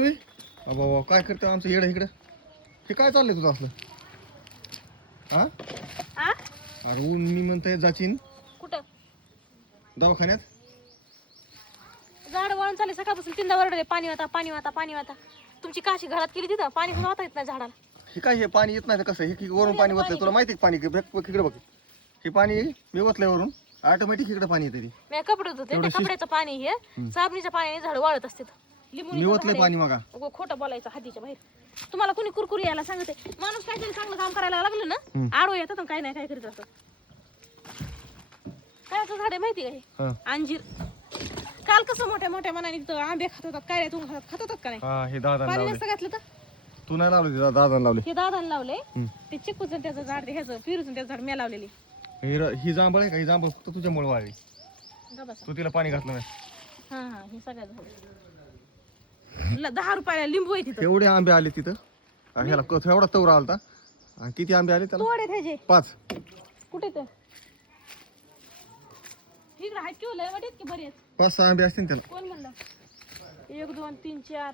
बाबा काय करतो आमचं येडं इकडं? हे काय चाललंय तुझं असलं? हा अरे ऊन मी म्हणतोय जाचीन कुठं दवाखान्यात. झाड वळून चालले सकाळपासून तीनदा वरडले पाणी वाता पाणी वाता पाणी वाता. तुमची काशी घरात केली तिथं पाणी पण वाता येत नाही झाडाला. हे काय हे पाणी येत नाही तर कसं? हे वरून पाणी ओतलंय तुला माहिती पाणी इकडे बघ. हे पाणी मी ओतलंय वरून ऑटोमॅटिक इकडे पाणी येते. मी कपडे धुते त्या कपड्याचं पाणी हे साबणीच्या पाण्याने झाड वाळत असते. मी ओतलंय पाणी मगा. खोटं बोलायचं हद्दीच्या बाहेर. तुम्हाला कोणी कुरकुरी यायला सांगते माणूस काहीतरी चांगलं काम करायला लागलं ना आडो येतात काय नाही काय करीत असतात. कायचं झाड आहे माहिती का हे? अंजीर. काल कसं मोठ्या मोठ्या मनाने आंबे खात होतात काय तुम्ही खात होतात का नाही? हे दादा पाणी नसतं घातलं तर तू नाही लावले दादा लावले. हे दादाने लावले ते चिकूचं त्याचं झाड ह्याचं पिरूचं त्याचं झाड मी लावलेली. ही जांभळ आहे का? ही जांभळ फक्त तुझ्यामुळे वाळली. तू तिला पाणी घातलं नाही. हा हा हे सगळ्यात झाड 10 रुपयाला लिंबू आहे तिथं. एवढे आंबे आले तिथं. ह्याला एवढा तवरा आलता. आणि किती आंबे आले त्याला? तोडे त्याचे 5. कुठे तर इकडे आहेत की लय वाटत की बरेच 5-6 आंबे असतील त्याला. कोण म्हणलं? 1 2 3 4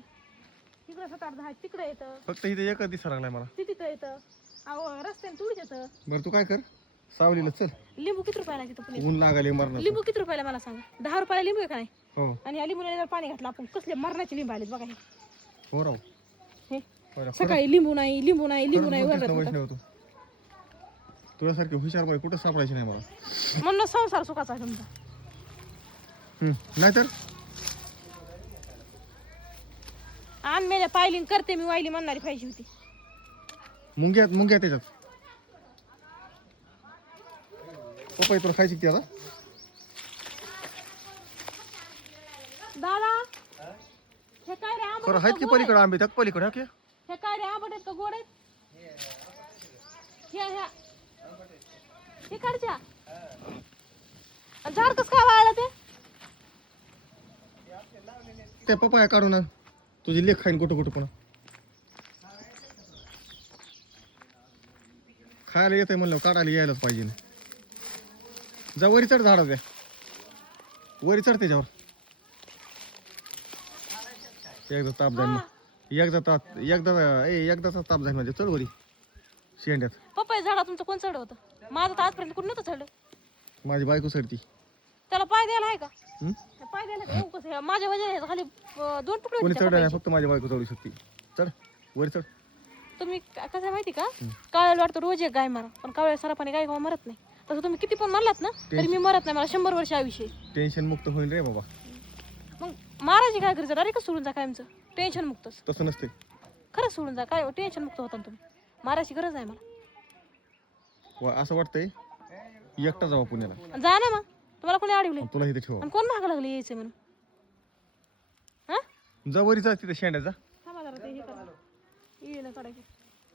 इकडे 7 8 10 तिकडे येतं. फक्त इथे एकच दिसा लागलाय मला. तिथं येतं. अहो रस्त्याने तुडीच येतं. बरं तू काय कर सावलीला चल. लिंबू किती रुपयाला तिथं पुणे? ऊन लागाले मरणार. लिंबू किती रुपयाला मला सांगा? 10 रुपयाला लिंबू आहे का नाही? हो आणि या लिंबूने जर पाणी घातलं आपण कसले मरणाचे लिंबू आलेत बघा हे. हो राव. हे सकाळी लिंबू नाही लिंबू नाही लिंबू नाही वरडत होतं. वैष्णव तू तुझ्यासारखी हुशार बाई कुठं सापडायची नाही मला. म्हणून संसार सुखाचा आहे तुमचा. नाहीतर आण मेल्या पायलिंग करते मी वायली म्हणणारी पाहिजे होती. मुंग्या त्याच्यात. पपई तुला खायची ती आता? दादा हे काय रे आंबट खरं आहेत की पलीकडे आंबे त्या पलीकडे हा की? हे काय रे आंबट आहेत का गोड आहेत? ह्या हे काढच्या झाड कसं काय वाळलं ते? त्या पपया काढून आण. तुझी लेख खाईन कुठं पण. खायला येतंय म्हणलं काढायला यायलाच पाहिजे ना. जा वरी चढ झाडा द्या वरी चढ त्याच्यावर. एकदा ताप जाईल एकदाचा ताप जाईल म्हणजे चढ वरी शेंड्यात. पपई झाडा तुमचं कोण चढ होतं? माझं तर आजपर्यंत कुठं नव्हतं चढ. माझी बायको चढती. त्याला पाय द्यायला आहे का? पाय द्यायला का? कसं माझ्या वजन खाली 2 तुकडे कोणी होते चढ त्या नाही फक्त माझी बायको चढू शकते. चढ वरी चढ. तुम्ही कसं माहिती का कावळ्याला वाटतं रोज एक गाय मारा पण कावळ्या सरापाने गाय मरत नाही. तसं तुम्ही किती पण मारलात ना तरी मी मरत नाही. मला 100 वर्ष आयुष्य. टेन्शन मुक्त होईल रे बाबा. मग मारायची काय करायचं? डायरेक्ट सोडून जा कायमचं. टेन्शन मुक्तच. तसं नसते. खरंच सोडून जा. काय टेन्शन मुक्त होता तुम्ही. मारायची गरज आहे मला. असं वाटतंय एकटा जावा पुण्याला. जा ना मग. तुम्हाला कोणी अडवले? तुला इथे ठेवा. आणि कोण मागं लागले यायचं म्हणून? हा जा वरी जा तिथे शेंड्यात जा.